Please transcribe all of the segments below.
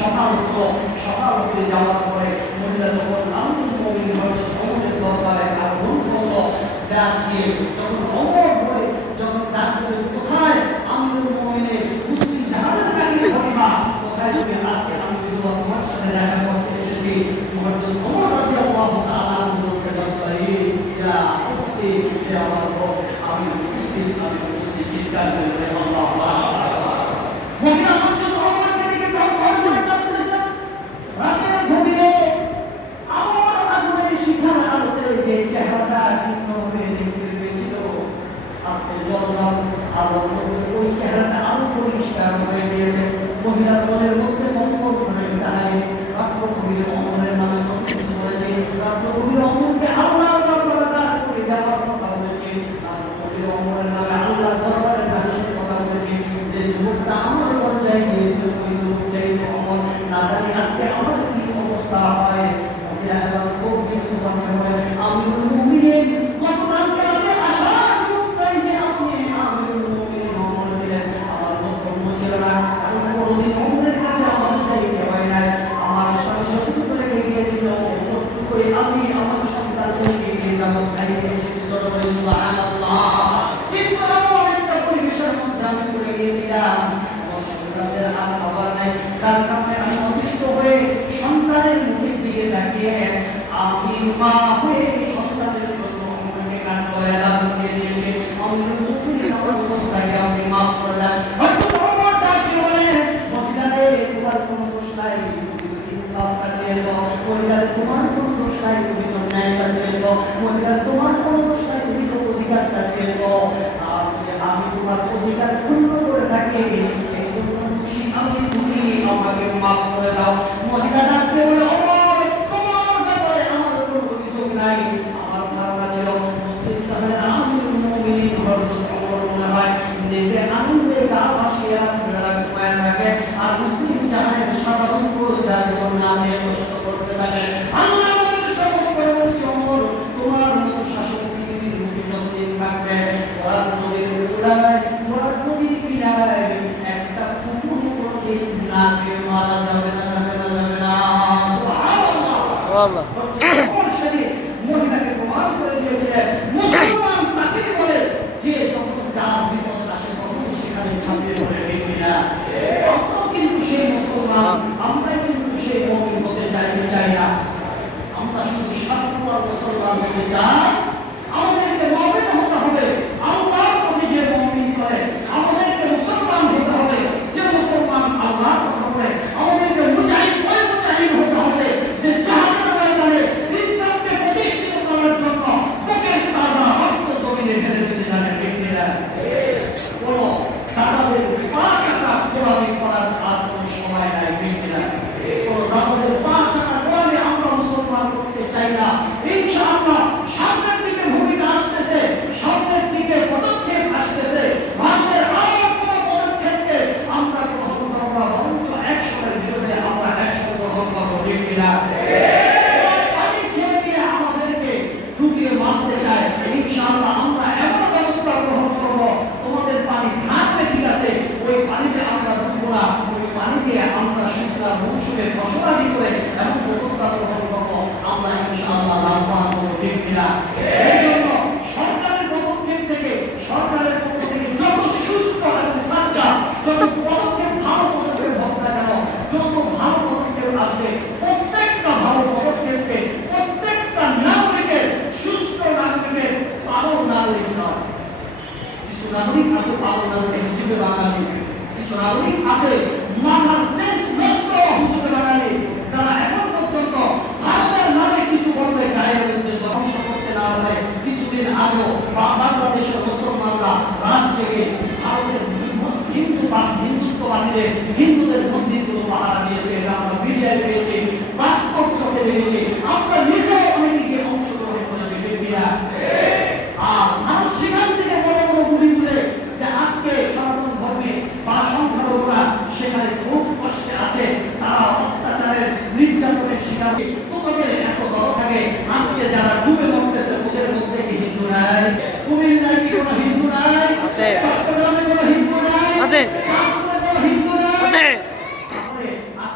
সকাল হলো, সকাল হয়ে যাওয়ার পরে মহিলা যখন আমিরুল মুমিনিন ওমরের দরবারে আগমন করলো, ডাক দিয়ে যখন ওমর বলে যখন ডাক দিয়ে কোথায় আমিরুল মুমিনিন মুসলিম জাহানের কাছে খলিফা, কোথায় তুমি? আজকে আমি তোমার সাথে দেখা করতে এসেছি। হযরত ওমর রাদিয়াল্লাহু তাআলা বলছেন ইয়া উখতি ইয়া আমার রব, আমি মুসলিম চিৎকার করে আল্লাহু আকবার। মহিলা হযরত ওমর থেকে দরবার করে ডাকতেছেন, রাতের গভীরে আমার আগুনের শিখার আলোতে যে চেহারাটা ভিন্ন হয়ে দেখতে পেয়েছিল, আজকে জলজল আলোর মধ্যে ওই চেহারাটা আরো পরিষ্কার হয়ে গিয়েছে। মহিলার মনের মধ্যে মঙ্গল ধরে চায়, রাত্র গভীরে অমরের নামে কত কিছু বলেছে, রাত্র গভীরে অমরকে আল্লাহ দরবারে ডাক করে যাওয়ার কথা বলেছে, রাত্র গভীরে অমরের নামে আল্লাহ দরবারে ডাকের কথা বলেছে। যে যুবকটা আমার পর্যায়ে গিয়েছে ওই যুবকটাই তো অমর, না জানি আজকে আমার কি অবস্থা হয়। মহিলা এবার খুব বিন্দু হয়, আমিরুল মুমিনিন গতকালকে রাতে আসার যুবকটাই যে আপনি আমিরুল মুমিনিন অমর ছিলেন, আমার বক্তব্য ছিল না, আমি কোনোদিন অমরের কাছে আমার চাইতে হয় নাই, আমার স্বামী যতটুকু রেখে গিয়েছিল ততটুকুই আমি আমার সন্তানদেরকে দিয়ে যাবো, খাইতে এসেছি। জনগণ সুবহানাল্লাহ। কিন্তু এমন একটা পরিবেশের মধ্যে আমি পড়ে গিয়েছিলাম, আমার সন্তানদের আর খাবার নাই, যার কারণে আমি অতিষ্ঠ হয়ে সন্তানের মুখের দিকে তাকিয়ে আমি মা হয়ে সন্তানের জন্য অমরকে কান করে আলাদা দিয়ে দিয়েছে। আমি মুখের সামনে অবস্থায় আমি মাফ করলাম। হয়তো তোমার ডাকি বলে মহিলারে তোমার কোনো দোষ নাই, ইনসাফ কাটিয়েছ, মহিলারে তোমার কোনো দোষ নাই, তুমি তো ন্যায় কাটিয়েছ, মহিলার তোমার কোনো দোষ নাই, তুমি তো অধিকার কাটিয়েছ। আমি তোমার অধিকার পূর্ণ করে থাকি, এই জন্য খুশি আমি, তুমি আমাকে মাফ করে দাও। মহিলা ডাকতে বলে তোমার ব্যাপারে আমার কোনো অভিযোগ নাই, আমার ধারণা ছিল মুসলিম সাহেবের আমিরুল মুমিনিন হযরত ওমর মনে হয় নিজে আনন্দে গা ভাসিয়ে রাত্রিবেলা ঘুমায় থাকে, আর মুসলিম জাহানের সাধারণ প্রজাদের নামে কষ্ট করতে থাকে। আল্লাহ শপথ করে বলছে, ওমর তোমার মতো শাসক পৃথিবীর বুকে যতদিন থাকবে, ওরা নদীর উড়ায়, ওরা নদীর কিনারায় একটা কুকুর কোনদিন না খেয়ে মারা যাবে না, যাবে না, যাবে না। সুবহানাল্লাহ। ওমর শরীফ মহিলাকে প্রমাণ করে দিয়েছিলেন মুসলমান তাকে বলে যে যখন যার বিপদ আসে তখন সেখানে ঝাঁপিয়ে পড়ে দেখি না। আমরাও কিন্তু সেই মুসলমান, আমরা কিন্তু সেই মুমিন হতে চাই না। আমরা শুধু সাধারণ মুসলমান হতে চাই, আমাদেরকে মুমিন হতে হবে, আল্লাহর প্রতি যে মুমিন করে, আমাদেরকে মুসলমান হতে হবে যে মুসলমান আল্লাহর কথা বলে, আমাদেরকে মুজাহিদ ওই মুজাহিদ হতে হবে যে জিহাদের ময়দানে ইনসাফকে প্রতিষ্ঠিত করার জন্য বুকের তাজা রক্ত জমিনে ঢেলে দিতে জানে। ঠিক কিনা? বলো, তাদের পাঁচ টাকা গোলামি করার আর কোনো সময় নাই। ঠিক কিনা? বলো, তাদের পাঁচ টাকা গোলামি আমরা মুসলমান করতে চাই না। ইনশাআল্লাহ সামনের দিকে ভূমিকা আসতেছে, সামনের দিকে পদক্ষেপ আসতেছে, ভারতের আরো কোনো পদক্ষেপকে আমরা গ্রহণ করব না, বরঞ্চ একশনের বিরুদ্ধে আমরা 100 গ্রহণ করবো। ঠিক কিনা? পানি ছেড়ে দিয়ে আমাদেরকে ঢুকিয়ে মারতে চায়, ইনশাআল্লাহ আমরা এমন ব্যবস্থা গ্রহণ করবো, তোমাদের পানি ছাড়বে ঠিক আছে, ওই পানিতে আমরা ঢুকবো না, ওই পানিতে আমরা শুকনা মৌসুমে ফসলাদি করে এমন ব্যবস্থা গ্রহণ করবো, আমরা ইনশাআল্লাহ লাভবান হবো। ঠিক কিনা? এই জন্য সরকারের পদক্ষেপ থেকে, সরকারের পক্ষ থেকে যত সুস্থ এবং সাচ্চা, যত পদক্ষেপ ভালো পদক্ষেপ হোক না কেন, যত ভালো পদক্ষেপ আসবে, প্রত্যেকটা ভালো পদক্ষেপকে প্রত্যেকটা নাগরিকের, সুস্থ নাগরিকের, পাগল নাগরিক নয়। কিছু নাগরিক আছে পাগল নাগরিক, হুজুরে বাঙালি, কিছু নাগরিক আছে মাথার সেন্স নষ্ট হুজুরে বাঙালি, যারা এখন পর্যন্ত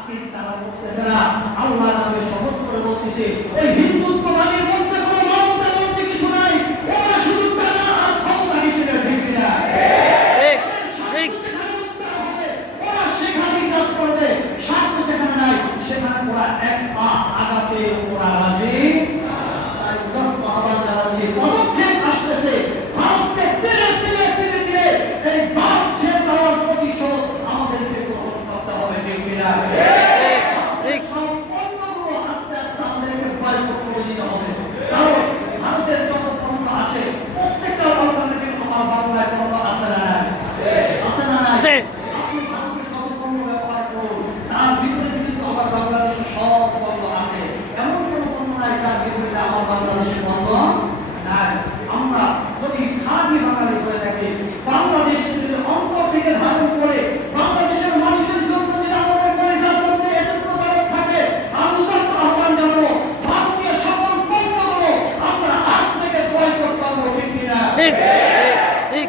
আজকে তারা করতেছে না। আল্লাহর নামে শপথ করে বলতেছে, ওই হিন্দুত্ববাদীর মধ্যে কোনো মমতা বলতে কিছু নাই, ওরা শুধু টানা আর ক্ষমতা হিসেবে ঢেকে যায়। ওরা সেখানেই কাজ করবে, স্বার্থ যেখানে নাই সেখানে ওরা এক পা আগাতে ওরা রাজি। তাই উদাত্ত আহ্বান জানাচ্ছি, পদক্ষেপ আসতেছে, ভারতকে ধীরে ধীরে ধীরে ধীরে এই ভারত ছেড়ে দেওয়ার প্রতিশোধ আমাদেরকে গ্রহণ করতে হবে, ঠিক কিনা? সব পণ্যগুলো আস্তে আস্তে আমাদেরকে বয়কট করে দিতে হবে। কারণ ভারতের যত পণ্য আছে প্রত্যেকটা অল্টারনেটিভ আমার বাংলায় পণ্য আছে না নাই? আছে না নাই? আপনি ভারতের যত পণ্য ব্যবহার করুন, তার বিপরীতে কিন্তু আমার বাংলাদেশে সব পণ্য আছে। এমন কোনো পণ্য নাই যার বিপরীতে আমার বাংলাদেশে পণ্য নাই। আমরা যদি খাঁটি বাঙালি হয়ে থাকি, বাংলাদেশে যদি অন্তর থেকে ধারণ করে বাংলাদেশের মানুষের জন্য যদি আমাদের পরিচার করতে এতটুকু দরদ থাকে, আমি উদাত্ত আহ্বান জানাবো, ভারতীয় সকল পণ্যগুলো আমরা আজ থেকে বয়কট করবো, ঠিক কিনা?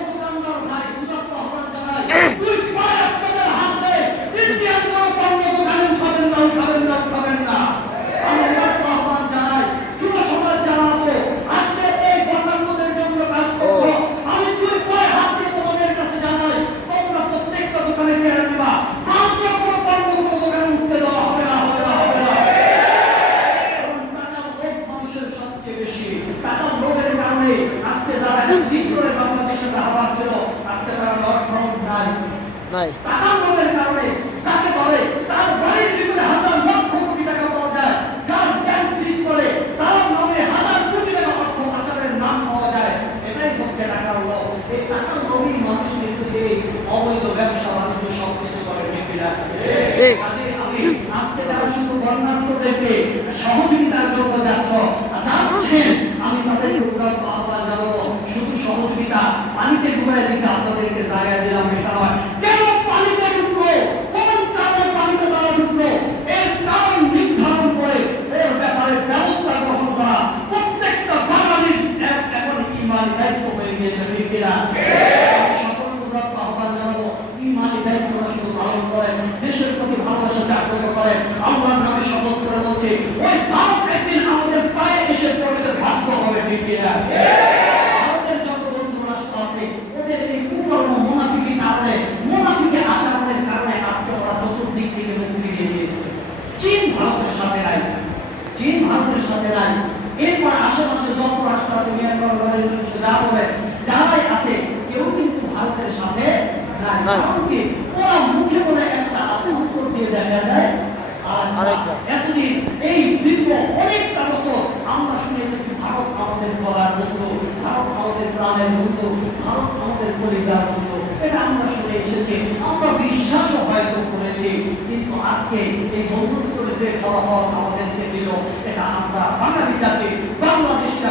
দোকানদার ভাই, উদাত্ত আহ্বান জানাই, দুই পায়ে আপনাদের হাত দেয়, ইন্ডিয়ান কোনো পণ্য দোকানে উঠাবেন না, উঠাবেন না, উঠাবেন না। আমি উদাত্ত আহ্বান জানাই, যুব সমাজ যারা আছে, আজকে এই বন্যার্থদের জন্য কাজ করছো, আমি দুই পায়ে হাত দিয়ে তোমাদের কাছে জানাই, তোমরা প্রত্যেকটা দোকানে কেড়ে নিবা, ভারতীয় কোনো পণ্য কোনো দোকানে উঠতে দেওয়া হবে না, হবে না, হবে না। কারণ টাকার লোভ মানুষের সবচেয়ে বেশি। টাকার লোভের কারণে আজকে যারা একদিন করে বাংলাদেশে রাহবার ছিল, আজকে তারা নর্থ ফ্রন্ট নাই। টাকার লোভের কারণে যাকে ধরে তার বাড়ির ভিতরে হাজার লক্ষ কোটি টাকা পাওয়া যায়, যার ব্যাংক সিজ করে তার নামে হাজার কোটি টাকা অর্থ পাচারের নাম পাওয়া যায়। এটাই হচ্ছে টাকার লোভ। এই টাকার লোভই মানুষ কিন্তু এই অবৈধ ব্যবসা বাণিজ্য সবকিছু করে, ঠিক কিনা? আমি আজকে যারা শুধু বন্যার্থদেরকে সহযোগিতার জন্য যাচ্ছেন, আমি তাদেরকে উদাত্ত আহ্বান জানাবো, শুধু সহযোগিতা পানিতে ডুবাই দিচ্ছে, আপনাদেরকে জায়গায় দিলাম এটা নয়। কেন পানিতে ডুবলো, কোন কারণে পানিতে তারা ডুবলো, এর কারণ নির্ধারণ করে এর ব্যাপারে ব্যবস্থা গ্রহণ করা প্রত্যেকটা বাঙালির এখন ইমানি দায়িত্ব হয়ে গিয়েছে, ঠিক কিনা? সকল উদাত্ত আহ্বান জানাবো, ইমানি দায়িত্বটা শুধু পালন করেন, দেশের প্রতি ভালোবাসা জাগ্রত করেন। আল্লাহর নামে শপথ করে বলছি, ওই ভারত একদিন আমাদের পায়ে এসে পড়তে বাধ্য হবে, ঠিক কিনা? ভারতের যত বন্ধু রাষ্ট্র আছে, ওদের এই কুকর্ম মুনাফিকি কারণে, মুনাফিকি আচরণের কারণে আজকে ওরা চতুর্দিক থেকে মুখ ফিরিয়ে দিয়েছে। চীন ভারতের সাথে নাই, চীন ভারতের সাথে নাই। এরপর আশেপাশে যত রাষ্ট্র আছে, মিয়ানমার, বাংলাদেশ, যা বলে যারাই আছে, কেউ কিন্তু ভারতের সাথে নাই। কারণ কি? ওরা মুখে বলে একটা অন্তর দিয়ে দেখা যায় আর এতদিন এই দীর্ঘ অনেকটা বছর আমরা শুনেছি ভারত আমাদের গলার বন্ধু, ভারত আমাদের প্রাণের বন্ধু, ভারত আমাদের পরিবার বন্ধু, এটা আমরা শুনে এসেছি, আমরা বিশ্বাসও হয়তো করেছি। কিন্তু আজকে এই বন্ধুত্বের যে ফলাফল আমাদেরকে দিল, এটা আমরা বাঙালি জাতি, বাংলাদেশটা